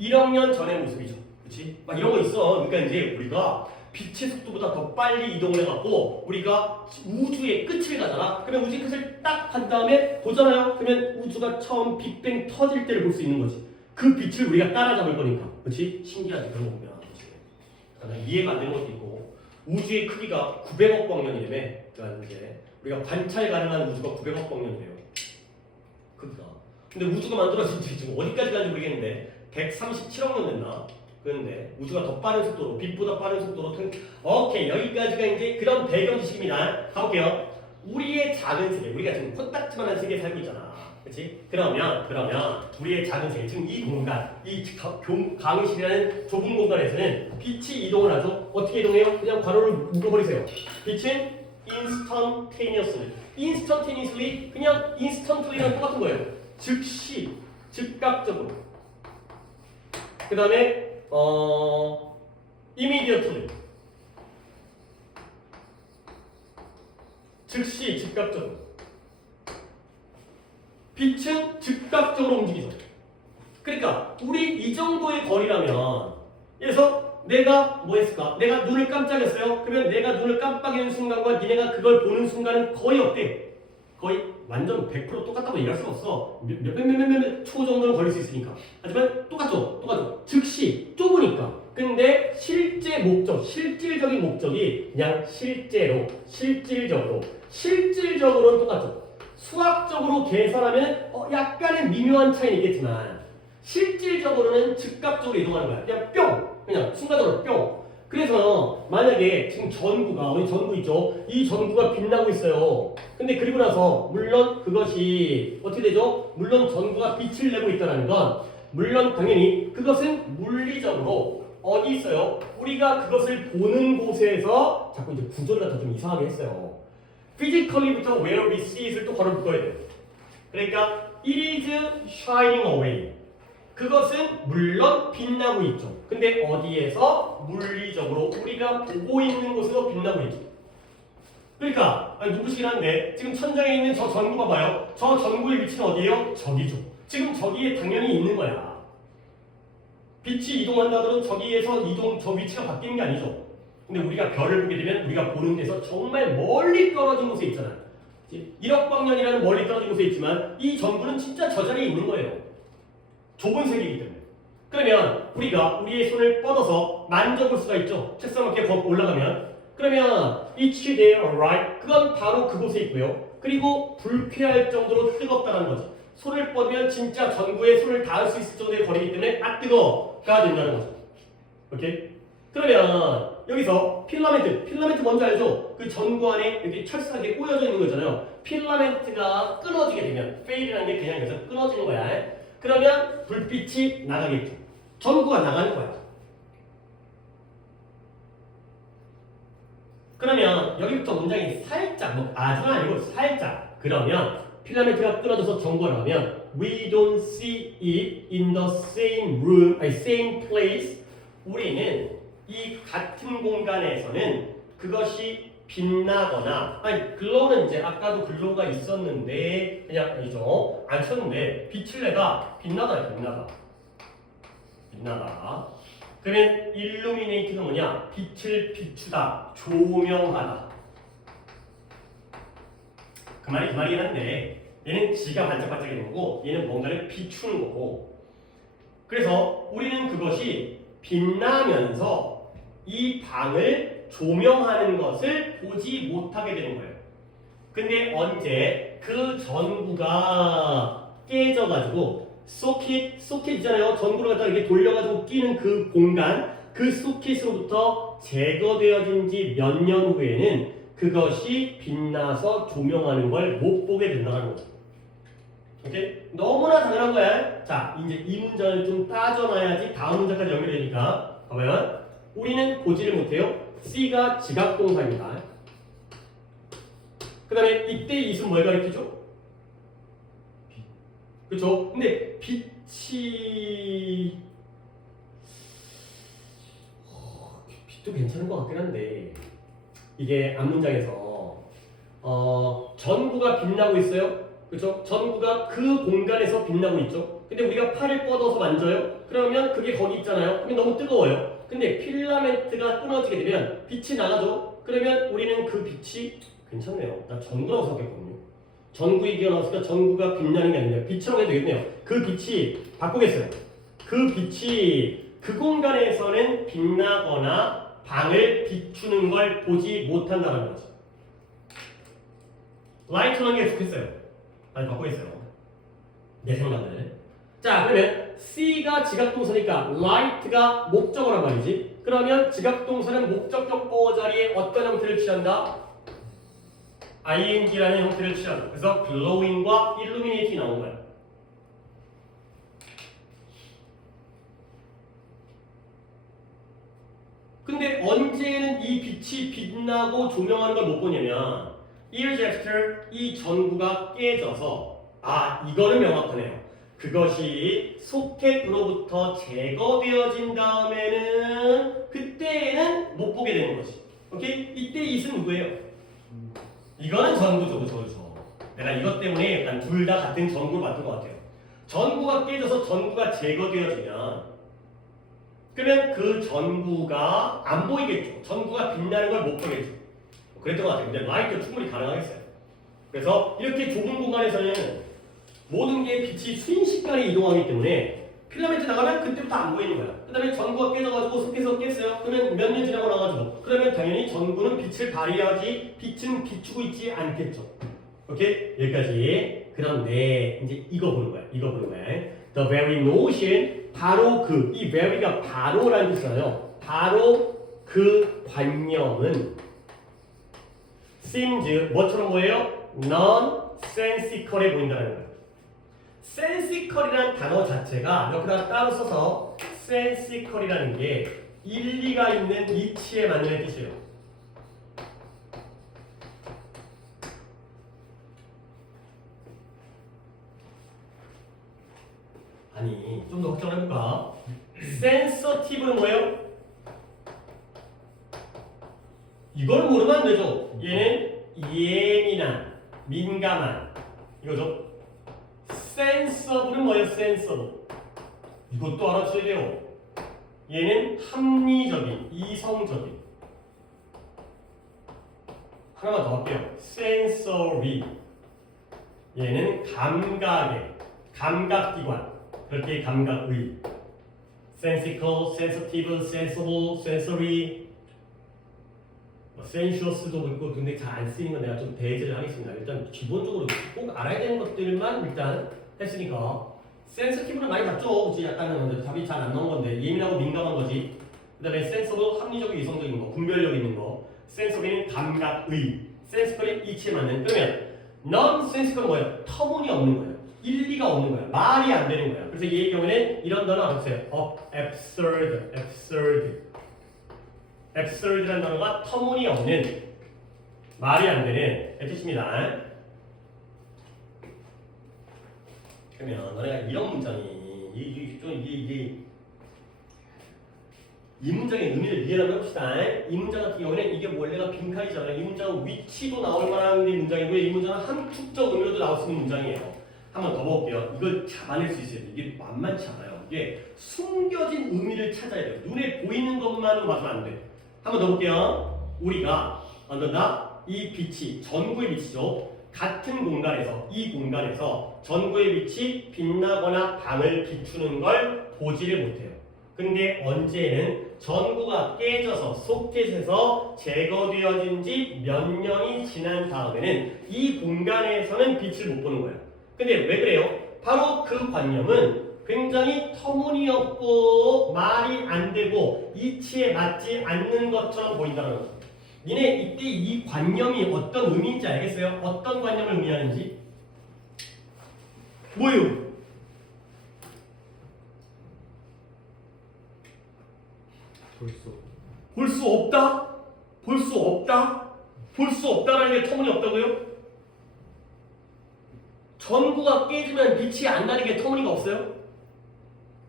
1억 년 전의 모습이죠. 그렇지? 막 이런 거 있어. 그러니까 이제 우리가 빛의 속도보다 더 빨리 이동을 해갖고 우리가 우주의 끝을 가잖아. 그러면 우주의 끝을 딱 한 다음에 보잖아요. 그러면 우주가 처음 빅뱅 터질 때를 볼 수 있는 거지. 그 빛을 우리가 따라잡을 거니까. 그렇지? 신기하지 그런 거 보면. 그렇지? 이해가 안 되는 것도 있고 우주의 크기가 900억 광년이라며. 그러니까 이제 우리가 관찰 가능한 우주가 900억 광년이래요. 크기가. 근데 우주가 만들어진 지 지금 어디까지 가는지 모르겠는데 137억 년 됐나? 그런데 우주가 더 빠른 속도로 빛보다 빠른 속도로 오케이 여기까지가 이제 그런 배경 지식입니다. 가볼게요. 우리의 작은 세계 우리가 지금 코딱지만한 세계에 살고 있잖아. 그렇지? 그러면 우리의 작은 세계 지금 이 공간 이 강의실이라는 좁은 공간에서는 빛이 이동을 하죠. 어떻게 이동해요? 그냥 괄호를 묶어버리세요. 빛은 instantaneously 그냥 instantly랑 똑같은 거예요. 즉시 즉각적으로. 그 다음에 immediately 즉시 즉각적으로 빛은 즉각적으로 움직이죠. 그러니까 우리 이 정도의 거리라면 그래서 내가 뭐 했을까? 내가 눈을 깜짝했어요. 그러면 내가 눈을 깜빡이는 순간과 니네가 그걸 보는 순간은 거의 어때? 거의 완전 100% 똑같다고 얘기할 수가 없어. 몇 초 정도는 걸릴 수 있으니까. 하지만 똑같죠. 즉시 좁으니까. 근데 실제 목적, 실질적인 목적이 그냥 실질적으로는 똑같죠. 수학적으로 계산하면 약간의 미묘한 차이는 있겠지만 실질적으로는 즉각적으로 이동하는 거야. 그냥 순간적으로 뿅. 그래서 만약에 지금 우리 전구 있죠? 이 전구가 빛나고 있어요. 근데 그리고 나서 물론 그것이 어떻게 되죠? 물론 전구가 빛을 내고 있다는 건 물론 당연히 그것은 물리적으로 어디 있어요? 우리가 그것을 보는 곳에서 자꾸 이제 구조를 갖다 좀 이상하게 했어요. physically부터 where we see it을 또 바로 묶어야 돼요. 그러니까 it is shining away. 그것은 물론 빛나고 있죠. 근데 어디에서? 물리적으로 우리가 보고 있는 곳에서 빛나고 있죠. 그러니까 누구시긴 한데 지금 천장에 있는 저 전구 봐봐요. 저 전구의 위치는 어디예요? 저기죠. 지금 저기에 당연히 있는 거야. 빛이 이동한다 그러면 저기에서 저 위치가 바뀌는 게 아니죠. 근데 우리가 별을 보게 되면 우리가 보는 데서 정말 멀리 떨어진 곳에 있잖아요. 1억 광년이라는 멀리 떨어진 곳에 있지만 이 전구는 진짜 저 자리에 있는 거예요. 좁은 세계이기 때문에. 그러면 우리가 우리의 손을 뻗어서 만져볼 수가 있죠. 책상 밖에 올라가면. 그러면 each there, alright. 그건 바로 그곳에 있고요. 그리고 불쾌할 정도로 뜨겁다는 거죠. 손을 뻗으면 진짜 전구에 손을 닿을 수 있을 정도의 거리이기 때문에 뜨거가 된다는 거죠. 오케이? 그러면 여기서 필라멘트 뭔지 알죠? 그 전구 안에 이렇게 철사하게 꼬여져 있는 거잖아요. 필라멘트가 끊어지게 되면 fade라는 게 그냥 여기서 끊어지는 거야. 그러면 불빛이 나가겠죠. 전구가 나가는 거야. 그러면 여기부터 문장이 살짝 아주는 아니고 살짝 그러면 필라멘트가 끊어져서 전구가 나가면 we don't see it in the same room, 아니 same place. 우리는 이 같은 공간에서는 그것이 빛나거나 아니 글로우는 이제 아까도 글로우가 있었는데 그냥 아니죠 안 쳤는데 빛을 내가 빛나다 그러면 illuminate는 뭐냐 빛을 비추다 조명하다 그 말이긴 한데 얘는 지가 반짝반짝이는 거고 얘는 뭔가를 비추는 거고 그래서 우리는 그것이 빛나면서 이 방을 조명하는 것을 보지 못하게 되는 거예요. 근데 언제 그 전구가 깨져가지고 소켓 있잖아요. 전구를 갖다 이렇게 돌려가지고 끼는 그 공간, 그 소켓으로부터 제거되어진 지 몇 년 후에는 그것이 빛나서 조명하는 걸 못 보게 된다는 거죠. 오케이? 너무나 당연한 거야. 자, 이제 이 문장을 좀 따져놔야지 다음 문장까지 연결되니까. 봐봐요. 우리는 보지를 못해요. C가 지각동사입니다. 그 다음에 이때 이은 뭘 가리키죠? 그쵸? 근데 빛이 빛도 괜찮은 것 같긴 한데 이게 앞문장에서 전구가 빛나고 있어요. 그렇죠? 전구가 그 공간에서 빛나고 있죠. 근데 우리가 팔을 뻗어서 만져요. 그러면 그게 거기 있잖아요. 그게 너무 뜨거워요. 근데 필라멘트가 끊어지게 되면 빛이 나가죠. 그러면 우리는 그 빛이 괜찮네요. 나 전구라고 생각했거든요. 전구 얘기가 나왔으니까 전구가 빛나는 게 아니라 빛이라고 해도 되겠네요. 그 빛이 바꾸겠어요. 그 빛이 그 공간에서는 빛나거나 방을 비추는 걸 보지 못한다는 거죠. 라이트라는 게 좋겠어요. 아니 바꾸겠어요. 내 생각을. 자 그러면 C가 지각동사니까 light가 목적어란 말이지. 그러면 지각동사는 목적격 보호 자리에 어떤 형태를 취한다? ing라는 형태를 취한다. 그래서 glowing과 illuminate이 나온 거야. 근데 언제는 이 빛이 빛나고 조명하는 걸 못 보냐면 years after 이 전구가 깨져서 이거는 명확하네요. 그것이 소켓으로부터 제거되어진 다음에는 그때는 못 보게 되는 거지. 오케이? 이때 it은 누구예요? 이거는 전구죠. 그죠? 내가 이것 때문에 일단 둘 다 같은 전구를 맡은 것 같아요. 전구가 깨져서 전구가 제거되어지면 그러면 그 전구가 안 보이겠죠. 전구가 빛나는 걸 못 보겠죠. 그랬던 것 같아요. 근데 라이트 충분히 가능하겠어요. 그래서 이렇게 좁은 공간에서는 모든 게 빛이 순식간에 이동하기 때문에 필라멘트 나가면 그때부터 안 보이는 거야. 그 다음에 전구가 깨져가지고 속에서 깼어요. 그러면 몇 년 지나고 나가지고 그러면 당연히 전구는 빛을 발휘하지 빛은 비추고 있지 않겠죠. 오케이? 여기까지. 그런데 이제 이거 보는 거야. The very notion 바로 이 very가 바로라는 뜻이잖아요. 바로 그 관념은 seems 뭐처럼 보여요? nonsensical해 보인다는 거예요. sensical이라는 단어 자체가 옆에다 따로 써서 sensical이라는 게 일리가 있는 이치에 맞는 뜻이에요. 아니 좀 더 확장을 해볼까? sensitive는 뭐예요? 이걸 모르면 안 되죠. 얘는 예민한, 민감한 이거죠. sensible는 뭐예요? sensible. 이것도 알아줘야 돼요. 얘는 합리적인, 이성적인. 하나만 더 할게요. sensory. 얘는 감각의, 감각기관. 별개의 감각의. sensical, sensitive, sensible, sensory, sensuous도 있고 근데 잘 안 쓰이는 건 내가 좀 배제를 하겠습니다. 일단 기본적으로 꼭 알아야 되는 것들만 일단 했으니까 sensitive는 많이 봤죠. 그치? 약간은 답이 잘 안 나온 건데 예민하고 민감한 거지. 그 다음에 sensible, 합리적이고 이성적인 거, 분별력 있는 거, sensory는 감각의, sensible은 이치에 맞는. 그러면 nonsensical은 뭐예요? 터무니없는 거예요. 일리가 없는 거야. 말이 안 되는 거야. 그래서 얘의 경우에는 이런 단어 알아보세요. absurd, absurd. absurd라는 단어가 터무니없는, 말이 안 되는 뜻입니다. 그러면 너네가 이런 문장이 이 문장의 의미를 이해를 한번 해봅시다. 이 문장 같은 경우에는 이게 원래가 빈칸이잖아요. 이 문장은 위치도 나올 만한 문장이고요. 이 문장은 함축적 의미로도 나올 수 있는 문장이에요. 한번 더 볼게요. 이걸 잡아낼 수 있어요. 이게 만만치 않아요. 이게 숨겨진 의미를 찾아야 돼요. 눈에 보이는 것만으로 봐서는 안 돼. 한번 더 볼게요. 우리가 어떤다? 이 빛이 전구의 빛이죠. 같은 공간에서 이 공간에서 전구의 빛이 빛나거나 방을 비추는 걸 보지를 못해요. 근데 언제는 전구가 깨져서 소켓에서 제거되어진 지 몇 년이 지난 다음에는 이 공간에서는 빛을 못 보는 거예요. 근데 왜 그래요? 바로 그 관념은 굉장히 터무니없고 말이 안 되고 이치에 맞지 않는 것처럼 보인다는 거죠. 니네 이때 이 관념이 어떤 의미인지 알겠어요? 어떤 관념을 의미하는지? 뭐예요? 볼 수 없다? 볼 수 없다? 볼 수 없다라는 게 터무니없다고요? 전구가 깨지면 빛이 안 나는 게 터무니가 없어요?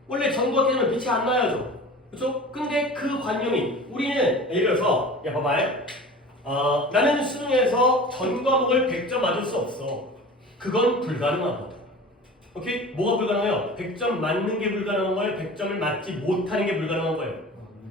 원래 전구가 깨지면 빛이 안 나야죠. 그렇죠? 근데 그 관념이 우리는 예를 들어서 야 봐봐요. 나는 수능에서 전 과목을 100점 맞을 수 없어. 그건 불가능하다. 오케이? 뭐가 불가능해요? 100점 맞는 게 불가능한 거예요? 100점을 맞지 못하는 게 불가능한 거예요?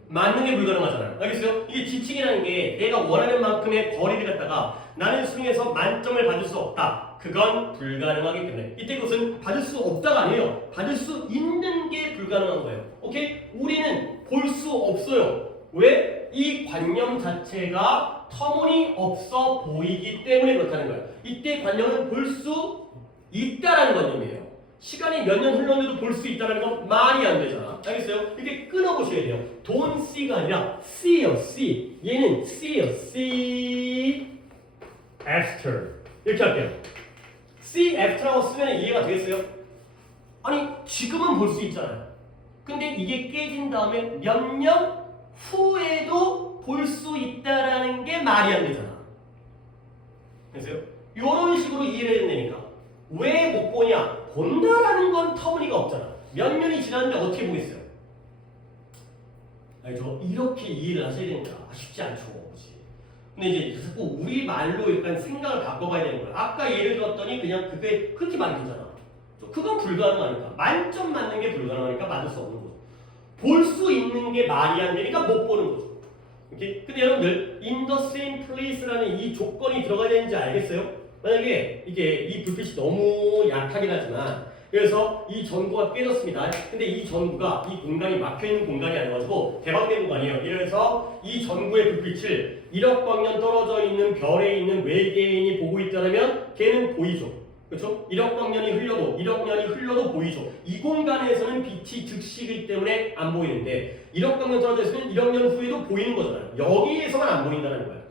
맞는 게 불가능하잖아요. 알겠어요? 이게 지칭이라는 게 내가 원하는 만큼의 거리를 갖다가 나는 수능에서 만점을 받을 수 없다. 그건 불가능하기 때문에 이때 그것은 받을 수 없다가 아니에요. 받을 수 있는 게 불가능한 거예요. 오케이? 우리는 볼 수 없어요. 왜? 이 관념 자체가 터무니없어 보이기 때문에 그렇다는 거예요. 이때 관념은 볼 수 있다라는 관념이에요. 시간이 몇 년 흘렀는데도 볼 수 있다는 건 말이 안 되잖아. 알겠어요? 이렇게 끊어보셔야 돼요. don't see가 아니라 see요, see. 얘는 see요, see after. 이렇게 할게요. see after라고 쓰면 이해가 되겠어요? 아니, 지금은 볼 수 있잖아요. 근데 이게 깨진 다음에 몇 년 후에도 볼 수 있다라는 게 말이 안 되잖아. 그래서요? 이런 식으로 이해를 해야 되니까. 왜 못 보냐? 본다라는 건 터무니가 없잖아. 몇 년이 지났는데 어떻게 보겠어요? 알죠? 이렇게 이해를 하셔야 됩니다. 쉽지 않죠. 그치? 근데 이제 자꾸 우리 말로 약간 생각을 바꿔봐야 되는 거야. 아까 예를 들었더니 그냥 그게 그렇게 말이 되잖아. 그건 불가능하니까. 만점 맞는 게 불가능하니까 맞을 수 없는 거죠. 볼 수 있는 게 말이 안 되니까 못 보는 거죠. 이렇게. 근데 여러분들 in the same place라는 이 조건이 들어가야 되는지 알겠어요? 만약에 이게 이 불빛이 너무 약하긴 하지만 그래서 이 전구가 깨졌습니다. 근데 이 전구가 이 공간이 막혀있는 공간이 아니어가지고 개방된 공간이에요. 이래서 이 전구의 불빛을 1억 광년 떨어져 있는 별에 있는 외계인이 보고 있다면 걔는 보이죠. 그렇죠? 1억 광년이 흘러도 1억 년이 흘러도 보이죠. 이 공간에서는 빛이 즉시이기 때문에 안 보이는데 1억 광년 떨어져 있으면 1억 년 후에도 보이는 거잖아요. 여기에서만 안 보인다는 거예요.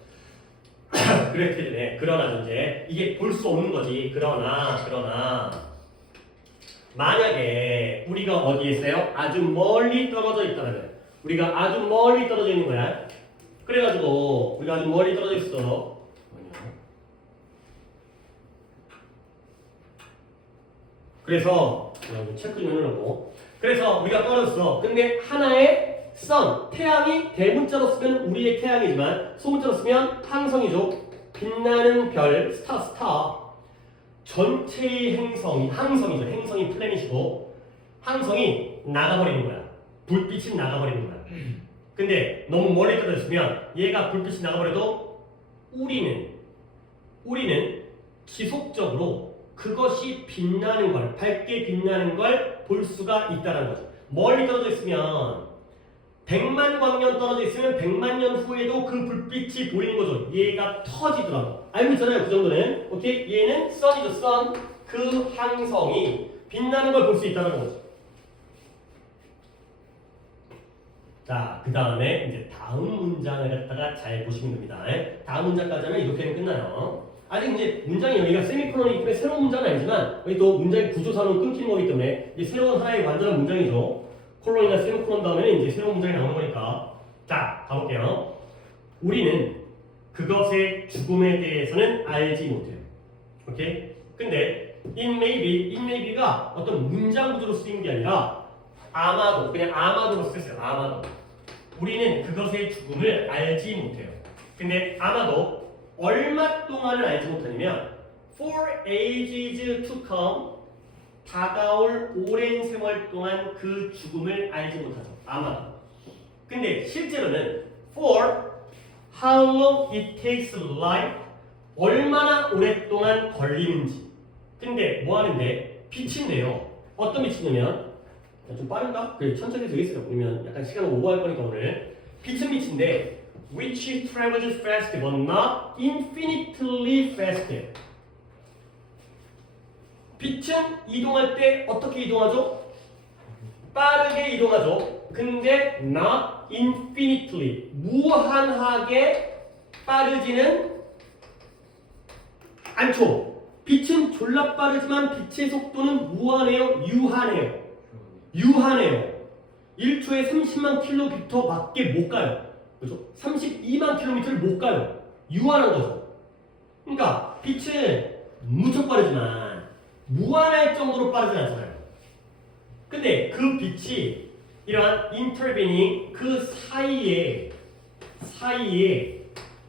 그렇기 때문에 그러나 이제 이게 볼 수 없는 거지. 그러나 만약에 우리가 어디에 있어요? 아주 멀리 떨어져 있다는 거예요. 우리가 아주 멀리 떨어져 있는 거야. 그래가지고 우리가 아주 멀리 떨어져 있어. 그래서 체크 좀 해놓으라고. 그래서 우리가 떨어졌어. 근데 하나의 선, 태양이 대문자로 쓰면 우리의 태양이지만 소문자로 쓰면 항성이죠. 빛나는 별, 스타. 전체의 항성이죠. 행성이 플래닛이고 항성이 나가버리는 거야. 불빛이 나가버리는 거야. 근데 너무 멀리 떨어졌으면 얘가 불빛이 나가버려도 우리는 지속적으로 그것이 빛나는 걸, 밝게 빛나는 걸 볼 수가 있다는 거죠. 멀리 떨어져 있으면 100만 광년 떨어져 있으면 100만 년 후에도 그 불빛이 보이는 거죠. 얘가 터지더라고. 알고 있잖아요. 그 정도는. 오케이? 얘는 sun이죠. sun. 그 항성이 빛나는 걸 볼 수 있다는 거죠. 자, 그 다음에 이제 다음 문장을 갖다가 잘 보시면 됩니다. 다음 문장까지 하면 이렇게는 끝나요. 아직 이제 문장이 여기가 세미콜론이기 때문에 새로운 문장은 아니지만 여기 또 문장의 구조상으로 끊기는 거기 때문에 이제 새로운 하나의 완전한 문장이죠. 콜론이나 세미콜론 다음에는 이제 새로운 문장이 나오는 거니까. 자, 가볼게요. 우리는 그것의 죽음에 대해서는 알지 못해요. 오케이? 근데 it may be가 어떤 문장 구조로 쓰인 게 아니라 아마도, 그냥 아마도로 쓰였어요. 아마도. 우리는 그것의 죽음을 알지 못해요. 근데 아마도 얼마 동안을 알지 못하냐면 for ages to come, 다가올 오랜 세월 동안 그 죽음을 알지 못하죠. 아마도. 근데 실제로는 for how long it takes life, 얼마나 오랫동안 걸리는지. 근데 뭐 하는데? 빛인데요. 어떤 빛이냐면 좀 빠른가? 그래, 천천히 되겠어요. 그러면 약간 시간을 오버할 거니까 오늘. 빛은 빛인데 which travels fast but not infinitely fast. 빛은 이동할 때 어떻게 이동하죠? 빠르게 이동하죠. 근데 not infinitely, 무한하게 빠르지는 않죠. 빛은 졸라 빠르지만 빛의 속도는 무한해요? 유한해요? 유한해요. 1초에 30만 킬로미터 밖에 못 가요. 그렇죠? 32만 킬로미터를 못 가요. 유한한 거죠. 그러니까 빛은 무척 빠르지만 무한할 정도로 빠르진 않잖아요. 근데 그 빛이 이러한 intervening 그 사이에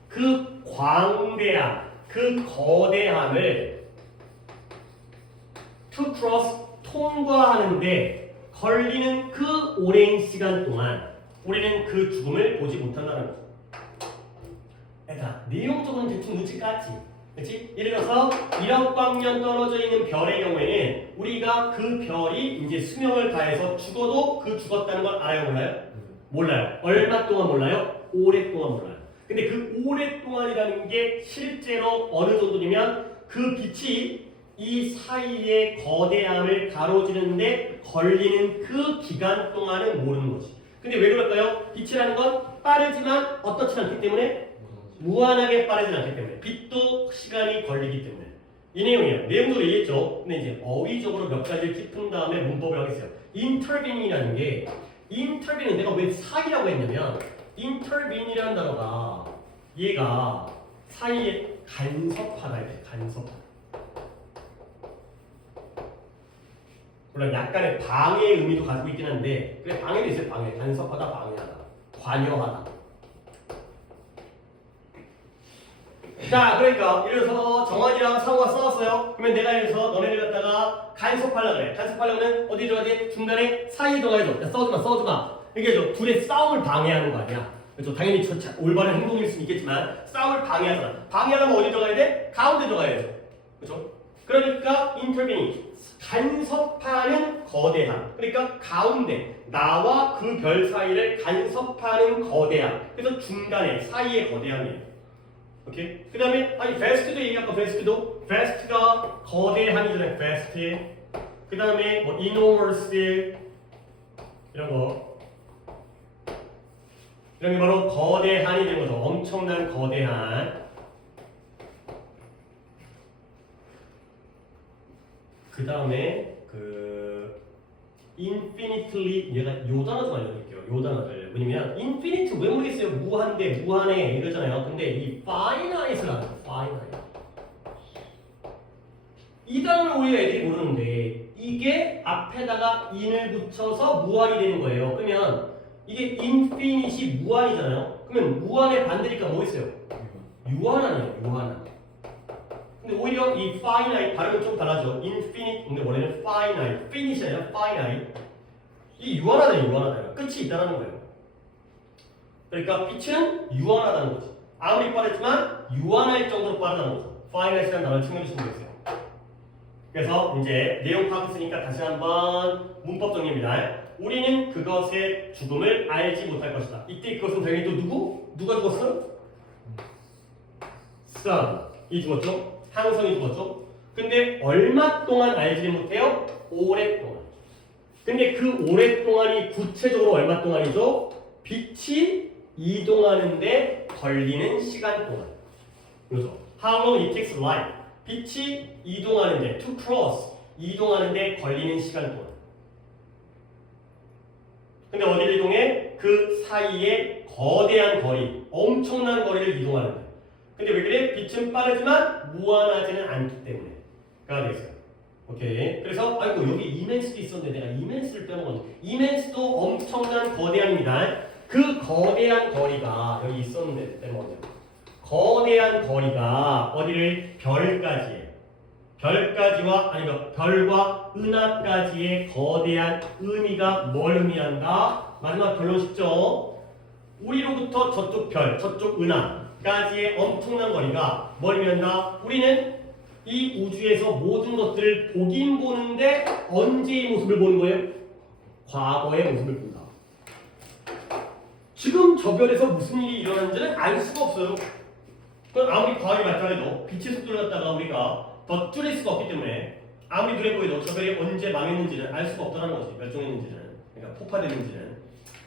그 광대함, 그 거대함을 to cross 통과하는데 걸리는 그 오랜 시간 동안 우리는 그 죽음을 보지 못한다는 거죠. 그러니까 내용적으로는 대충 눈치 깠지. 그렇지? 예를 들어서 1억 광년 떨어져 있는 별의 경우에는 우리가 그 별이 이제 수명을 다해서 죽어도 그 죽었다는 걸 알아요, 몰라요? 몰라요. 얼마 동안 몰라요? 오랫동안 몰라요. 근데 그 오랫동안이라는 게 실제로 어느 정도냐면 그 빛이 이 사이의 거대함을 가로지르는데 걸리는 그 기간 동안은 모르는 거지. 근데 왜 그럴까요? 빛이라는 건 빠르지만 어떻지 않기 때문에 무한하게 빠르지 않기 때문에 빛도 시간이 걸리기 때문에 이 내용이에요. 내용도 얘기했죠. 근데 이제 어휘적으로 몇 가지를 짚은 다음에 문법을 하겠어요. intervene이라는 게 intervene는 내가 왜 사이라고 했냐면 intervene이라는 단어가 얘가 사이에 간섭하다 이래. 간섭하다. 물론 약간의 방해의 의미도 가지고 있긴 한데 그래 방해도 있어요. 방해. 간섭하다, 방해하다, 관여하다. 자, 그러니까 예를 들어서 정환이랑 상우가 싸웠어요. 그러면 내가 예를 들어서 너네를 갖다가 간섭하려고 그래. 간섭하려면 어디 들어가야 돼? 중간에 사이에 들어가야죠. 야, 싸우지 마. 이게 저 둘의 싸움을 방해하는 거 아니야. 그렇죠? 당연히 올바른 행동일 수는 있겠지만 싸움을 방해하잖아. 방해하려면 어디 들어가야 돼? 가운데 들어가야죠. 그렇죠? 그러니까 intervening, 간섭하는 거대함. 그러니까 가운데 나와 그 별 사이를 간섭하는 거대함. 그래서 중간에 사이의 거대함이에요. 오케이? 그 다음에 아니 vast도 얘기할까? vast가 거대함이잖아요. vast. 그 다음에 뭐 enormous 이런 게 바로 거대한이 되는 거죠. 엄청난 거대한. 그 다음에 그 infinitely, 얘가 요 단어 좀 알려드릴게요. 요 단어들 뭐냐면 infinite 왜 모르겠어요. 무한대, 무한해 이러잖아요. 근데 이 finite를 알아요. finite. 이 단어를 우리가 애들이 모르는데 이게 앞에다가 in을 붙여서 무한이 되는 거예요. 그러면 이게 infinite이 무한이잖아요. 그러면 무한의 반대니까 뭐 있어요? 유한하네요. 유한한. 근데 오히려 이 finite 발음은 좀 달라져. infinite 근데 원래는 finite, finish이 아니라 finite. 이 유한하다. 끝이 있다는 거예요. 그러니까 빛은 유한하다는 거지. 아무리 빠르지만 유한할 정도로 빠르다는 거죠. finite라는 단어를 챙겨주시면 되겠어요. 그래서 이제 내용 파악했으니까 다시 한번 문법 정리입니다. 우리는 그것의 죽음을 알지 못할 것이다. 이때 그것은 당연히 또 누가 죽었어? sun이 죽었죠. 항성이 죽었죠. 근데 얼마 동안 알지 못해요? 오랫동안. 근데 그 오랫동안이 구체적으로 얼마 동안이죠? 빛이 이동하는데 걸리는 시간 동안. 그렇죠. How long it takes light. 빛이 이동하는데 to cross 이동하는데 걸리는 시간 동안. 근데 어디를 이동해? 그 사이에 거대한 거리, 엄청난 거리를 이동하는데. 근데 왜 그래? 빛은 빠르지만 무한하지는 않기 때문에. 가 되겠어요. 오케이. 그래서 아이고 여기 이멘스도 있었는데 내가 이멘스를 빼먹었네. 이멘스도 엄청난 거대한입니다. 그 거대한 거리가 여기 있었는데 빼먹었네요. 거대한 거리가 어디를 별까지예요. 별까지와 아니면 별과 은하까지의 거대한 의미가 뭘 의미한다? 마지막 결론 쉽죠? 우리로부터 저쪽 별, 저쪽 은하까지의 엄청난 거리가 뭘 의미한다? 우리는 이 우주에서 모든 것들을 보긴 보는데 언제의 모습을 보는 거예요? 과거의 모습을 본다. 지금 저 별에서 무슨 일이 일어나는지는 알 수가 없어요. 그건 아무리 과학이 발달해도 빛의 속도를 갖다가 우리가 더 줄일 수가 없기 때문에 아무리 눈에 보여도 저 별이 언제 망했는지는 알 수가 없다는 거지. 멸종했는지는. 그러니까 폭파됐는지는.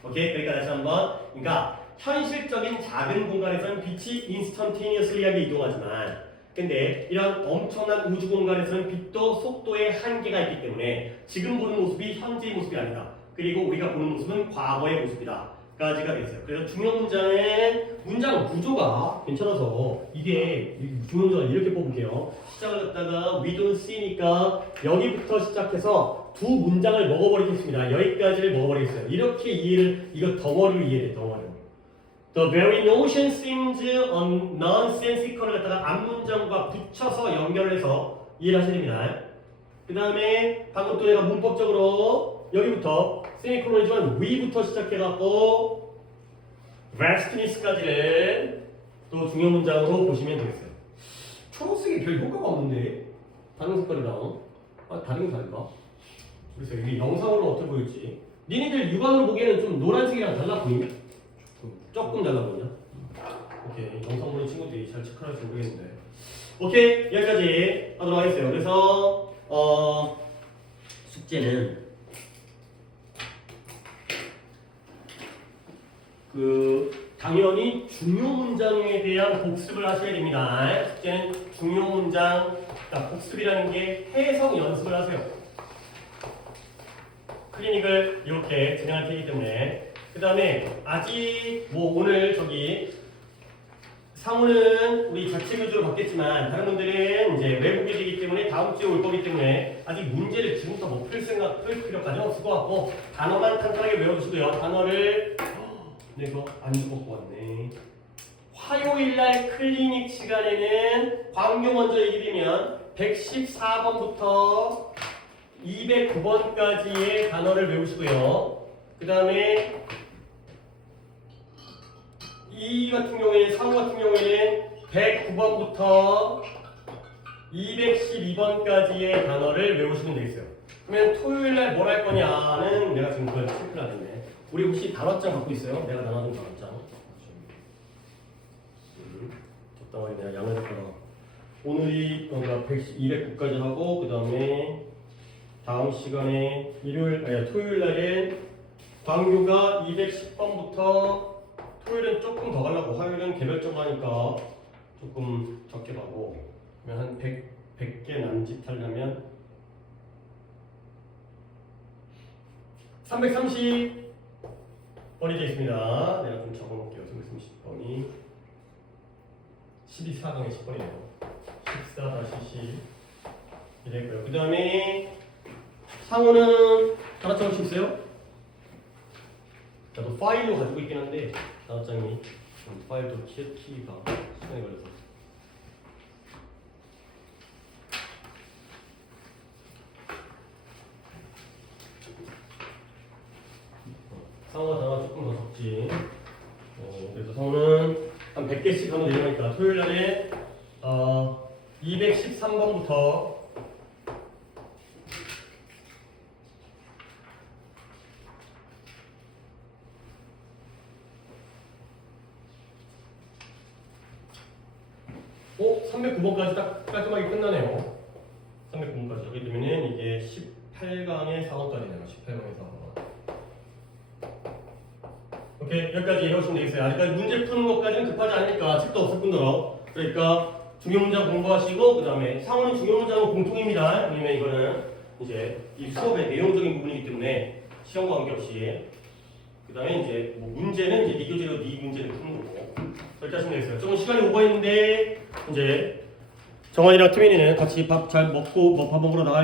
오케이? 그러니까 다시 한번. 그러니까 현실적인 작은 공간에서는 빛이 인스턴테니어스리하게 이동하지만 근데 이런 엄청난 우주 공간에서는 빛도 속도의 한계가 있기 때문에 지금 보는 모습이 현재의 모습이 아니다. 그리고 우리가 보는 모습은 과거의 모습이다. 까지가 됐어요. 그래서 중요 문장의 문장 구조가 괜찮아서 이게 중요 문장을 이렇게 뽑을게요. 시작을 갖다가 we don't see니까 여기부터 시작해서 두 문장을 먹어버리겠습니다. 여기까지를 먹어버리겠어요. 이렇게 이해를 이거 덩어리로 이해돼 덩어리로. The very notion seems nonsensical을 갖다가 앞문장과 붙여서 연결해서 이해를 하셔야 됩니다. 그 다음에 방금 또 내가 문법적으로 여기부터 세미콜론이지만 we부터 시작해갖고 vastness까지를 또 중요 문장으로 보시면 되겠어요. 초록색이 별 효과가 없는데 다른 색깔이랑 다른 게 다른가? 그래서 이게 영상으로 어떻게 보일지 니네들 육안으로 보기에는 좀 노란색이랑 달라 보이냐? 조금 달라 보이냐? 오케이 영상 보는 친구들이 잘 체크할지 모르겠는데 오케이 여기까지 하도록 하겠어요. 그래서 숙제는 당연히 중요 문장에 대한 복습을 하셔야 됩니다. 숙제는 중요 문장 복습이라는 게 해석 연습을 하세요. 클리닉을 이렇게 진행할 테기 때문에 그 다음에 아직 오늘 상호는 우리 자체 교주로 받겠지만 다른 분들은 이제 외부 교재이기 때문에 다음 주에 올 거기 때문에 아직 문제를 지금부터 풀 필요까지는 없을 것 같고 단어만 탄탄하게 외워주시고요. 단어를 이거 안 읽고 왔네. 화요일날 클리닉 시간에는 광교 먼저 얘기되면 114번부터 209번까지의 단어를 외우시고요. 그 다음에 이 같은 경우에는 상호 같은 경우에는 109번부터 212번까지의 단어를 외우시면 되겠어요. 그러면 토요일날 뭘 할 거냐는 내가 지금 그걸 체크를 안 했네. 우리 혹시 단어장 갖고 있어요? 내가 나눠준 단어장. 적당하게 내가 양을 잡거나 오늘이 209까지 하고 그 다음에 다음 시간에 토요일 날엔 광교가 210번부터 토요일은 조금 더 가려고 화요일은 개별적으로 하니까 조금 적게 가고 그러면 한 100개 남짓하려면 330번이 되겠습니다. 내가 좀 적어놓을게요. 330번이 12사강의 10번이네요. 14-10 이랬고요. 그 다음에 상호는 단어장 혹시 있어요? 나도 파일로 가지고 있긴 한데 단어장이 파일도 키가 시간이 걸려서 상호가 단어가 조금 더 적지. 그래서 상호는 한 100개씩 하면 되니까 토요일날에 213번부터 309번까지 딱 깔끔하게 끝나네요. 309번까지. 여기 되면은 이게 18강의 4번까지네요. 18강의 4번. 오케이, 여기까지 해오시면 되겠어요. 아직까지 문제 푸는 것까지는 급하지 않으니까 책도 없을 뿐더러. 그러니까 중요 문장 공부하시고 그 다음에 상호는 중요 문장은 공통입니다. 왜냐면 이거는 이제 이 수업의 내용적인 부분이기 때문에 시험과 관계없이. 그 다음에 이제 뭐 문제는 이제 네 교재로 네 문제를 푸는 거고. 그렇게 하시면 되겠어요. 조금 시간이 오버했는데 이제 정환이랑 태민이는 같이 밥 잘 먹고 밥 먹으러 나갈.